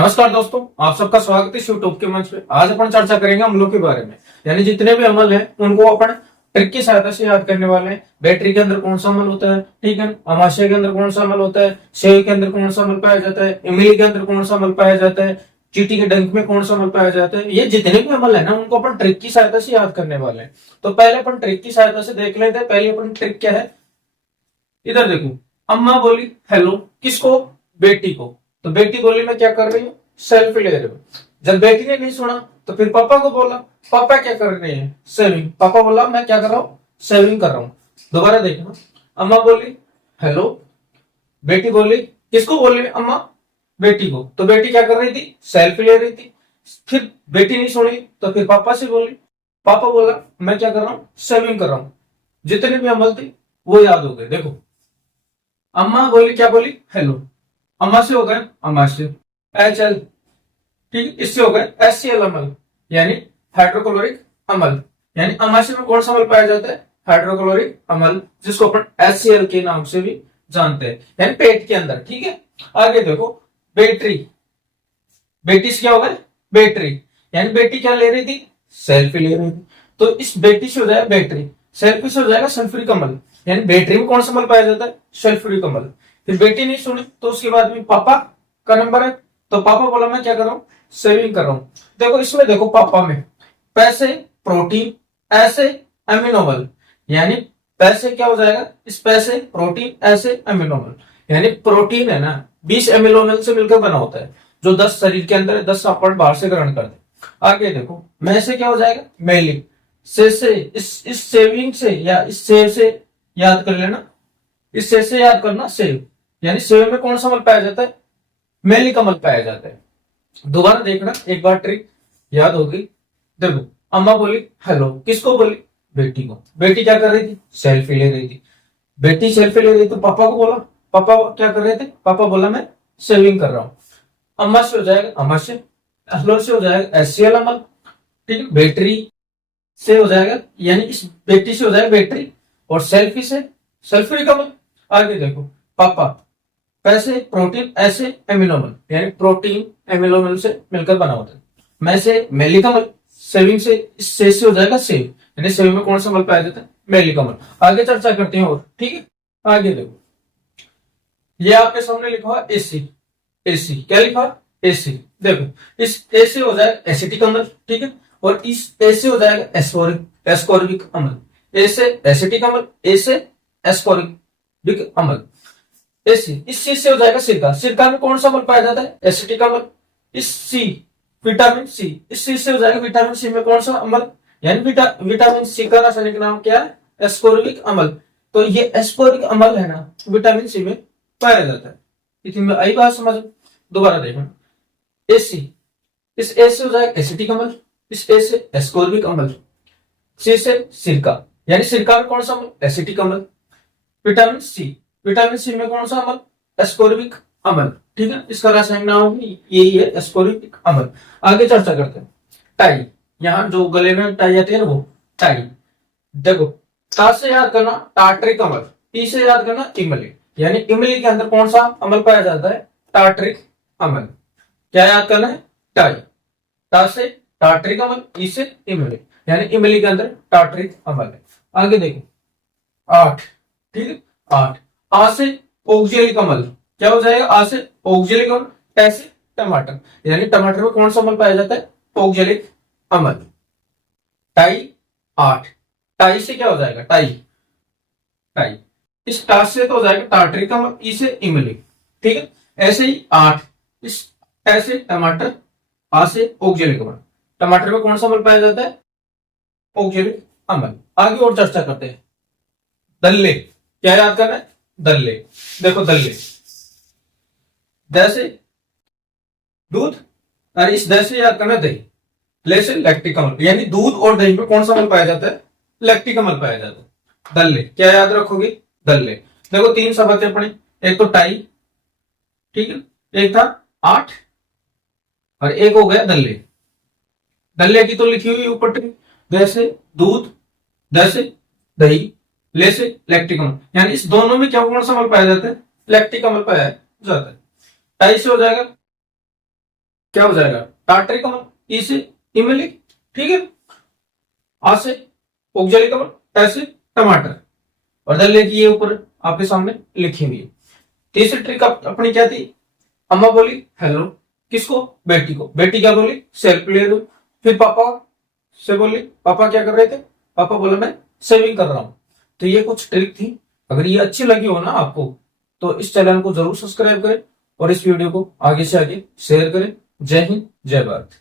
नमस्कार दोस्तों, आप सबका स्वागत है इस यूट्यूब के मंच पे। आज अपन चर्चा करेंगे अम्लों के बारे में। यानी जितने भी अम्ल हैं उनको अपन ट्रिक की सहायता से याद करने वाले हैं। बैटरी के अंदर कौन सा अम्ल होता है, ठीक है, अमाशय के अंदर कौन सा अम्ल होता है, सेव के अंदर कौन सा अम्ल पाया जाता है, इमली के अंदर कौन सा अम्ल पाया जाता है, चींटी के डंक में कौन सा अम्ल पाया जाता है। ये जितने भी अम्ल है ना उनको अपन ट्रिक की सहायता से याद करने वाले हैं। तो पहले अपन ट्रिक की सहायता से देख लेते हैं। पहले अपन ट्रिक क्या है, इधर देखो। अम्मा बोली हेलो, किसको? बेटी को। तो बेटी बोली मैं क्या कर रही हूँ, सेल्फी ले रही हूँ। जब बेटी ने नहीं सुना तो फिर पापा को बोला, पापा क्या कर रहे हैं, सेविंग। पापा बोला मैं क्या कर रहा हूँ, सेविंग कर रहा हूँ। दोबारा देखना, अम्मा बोली हेलो, बेटी बोली, किसको बोल रही है अम्मा? बेटी को। तो बेटी क्या कर रही थी, सेल्फी ले रही थी। फिर बेटी नहीं सुनी तो फिर पापा से बोली, पापा बोला मैं क्या कर रहा हूँ, सेविंग कर रहा हूँ। जितने भी अमल थे वो याद हो गए। देखो, अम्मा बोली, क्या बोली, हेलो। अम्मा से हो गए अम्मा से एच एल, ठीक, इससे हो गए एचसीएल अम्ल, यानी हाइड्रोक्लोरिक अम्ल। यानी अमाशय में कौन सा अम्ल पाया जाता है, हाइड्रोक्लोरिक अम्ल, जिसको अपन एचसीएल के नाम से भी जानते हैं, यानी पेट के अंदर। ठीक है, आगे देखो, बैटरी। बेटी से क्या होगा, बैटरी। यानी बेटी क्या ले रही थी, सेल्फी ले रही थी। तो इस बेटी से हो जाएगा बैटरी, सेल्फी से हो जाएगा सल्फ्यूरिक अम्ल। यानी बैटरी में कौन सा अम्ल पाया जाता है, सल्फ्यूरिक अम्ल। फिर बेटी नहीं सुनी तो उसके बाद में पापा का नंबर है। तो पापा बोला मैं क्या कर रहा हूँ, सेविंग कर रहा हूँ। देखो इसमें, देखो पापा में पैसे प्रोटीन, ऐसे एमिनोमल। यानी पैसे क्या हो जाएगा, इस पैसे प्रोटीन, ऐसे एमिनोमल। यानी प्रोटीन है ना 20 एमिनोमल से मिलकर बना होता है, जो 10 शरीर के अंदर है, 10 अपन बाहर से ग्रहण करते हैं। आगे देखो, मैं से क्या हो जाएगा, मेलिक। से इस सेविंग से या इस सेव से याद कर लेना, इस से याद करना सेव। यानी सेव में कौन सा अम्ल पाया जाता है, मेलिक अम्ल पाया जाता है। दोबारा देखना, एक बार ट्रिक याद होगी। देखो, अम्मा बोली हेलो, किसको बोली, बेटी को। बेटी क्या कर रही थी, सेल्फी ले रही थी। बेटी सेल्फी ले रही तो पापा को बोला, पापा क्या कर रहे थे, पापा बोला मैं सेविंग कर रहा हूँ। अम्मा से हो जाएगा अम्मा से, हेलो से हो जाएगा एचसीएल अम्ल, ठीक है। बैटरी से हो जाएगा, यानी इस बेटी से हो जाएगा बैटरी, और सेल्फी से सल्फ्यूरिक अम्ल। आगे देखो, पापा पैसे प्रोटीन, ऐसे एमिनोमल, यानी प्रोटीन एमिनोमल से मिलकर बना होता है। मैं से मेलिक अम्ल, सेविंग से इस से हो जाएगा सेव, यानी सेव में कौन सा अम्ल पाया जाता है, मेलिक अम्ल। आगे चर्चा करते हैं और, ठीक है। आगे देखो, ये आपके सामने लिखा हुआ एसी। एसी क्या लिखा, एसी। देखो, इस ए से हो जाएगा एसिटिक अम्ल, ठीक है, और इस ए से हो जाएगा एस्कोरिक अम्ल। ए से एसिटिक अम्ल, ए से एस्कोरिक अम्ल। एसी, इस सी से हो जाएगा सिरका। सिरका में कौन सा अम्ल पाया जाता है, एसिटिक अम्ल। इस सी, विटामिन सी, इस सी से हो जाएगा विटामिन सी में कौन सा अम्ल, यानी विटामिन सी का रासायनिक नाम क्या है, एस्कोरिक अम्ल। तो ये एस्कोरिक अम्ल है ना, विटामिन सी में पाया जाता है। इतनी आई बात समझ। दोबारा देखना, एसी, इस ए से हो जाएगा एसिटिक अम्ल, इस ए से एस्कोरिक अम्ल, सी से सिरका, यानी सिरका में कौन सा अम्ल, एसिटिक अम्ल। विटामिन सी, विटामिन सी में कौन सा अम्ल, एस्कोरिक अम्ल, ठीक है। इसका रासायनिक नाम भी यही है, एस्कोरिक अम्ल। आगे चर्चा करते हैं, टाई। यहाँ जो गले में टाई आती है ना, वो टाई। देखो, टा से याद करना टार्ट्रिक अम्ल, टी से याद करना इमली। यानी इमली के अंदर कौन सा अम्ल पाया जाता है, टार्ट्रिक अम्ल। क्या याद करना है, टाई। टा से टार्ट्रिक अम्ल, ई से इमली, यानी इमली के अंदर टार्ट्रिक अम्ल है। आगे देखो, 8, ठीक है, 8। आ से ऑक्जेलिक अम्ल, क्या हो जाएगा, आ से ऑक्जेलिक अम्ल। ऐसे टमाटर, यानी टमाटर में कौन सा अम्ल पाया जाता है, ऑक्जेलिक अम्ल। टाई 8, टाई से क्या हो जाएगा, टाई, टाई। इस टा से तो हो जाएगा टार्ट्रिक अम्ल, ई से इमली, ठीक है। ऐसे ही 8, इस ऐसे टमाटर, आ से ऑक्जेलिक अम्ल। टमाटर में कौन सा अम्ल पाया जाता है, ऑक्जेलिक अम्ल। आगे और चर्चा करते हैं, दल्ले। क्या याद करना है, दल्ले। देखो, दल्ले, जैसे दूध, और इस दही से याद करना है दही। ले से लैक्टिक अम्ल, यानी दूध और दही में कौन सा अम्ल पाया जाता है, लैक्टिक अम्ल पाया जाता है। दल्ले क्या याद रखोगे, दल्ले। देखो, 3 शब्द थे अपने, एक तो टाई, ठीक है, एक था 8, और एक हो गया दल्ले। दल्ले की तो लिखी हुई ऊपर ट्री, जैसे दूध, जैसे दही, ले से लैक्टिक अम्ल, यानी इस दोनों में क्या कौन सा अम्ल पाया जाता है, लैक्टिक अम्ल पाया जाता है। टाई से हो जाएगा क्या हो जाएगा, टाटरी कमल, ई से इमली, ठीक है, आ से उगजली कमल, ऐसे टमाटर। और द लेक ये ऊपर आपके सामने लिखी हुई है। तीसरी ट्रिक अपनी क्या थी, अम्मा बोली हेलो किसको, बेटी को, बेटी क्या बोली, सेल्फ ले दो। फिर पापा से बोली, पापा क्या कर रहे थे, पापा बोला मैं सेविंग कर रहा हूं। तो ये कुछ ट्रिक थी। अगर ये अच्छी लगी हो ना आपको तो इस चैनल को जरूर सब्सक्राइब करें और इस वीडियो को आगे से आगे शेयर करें। जय हिंद, जय भारत।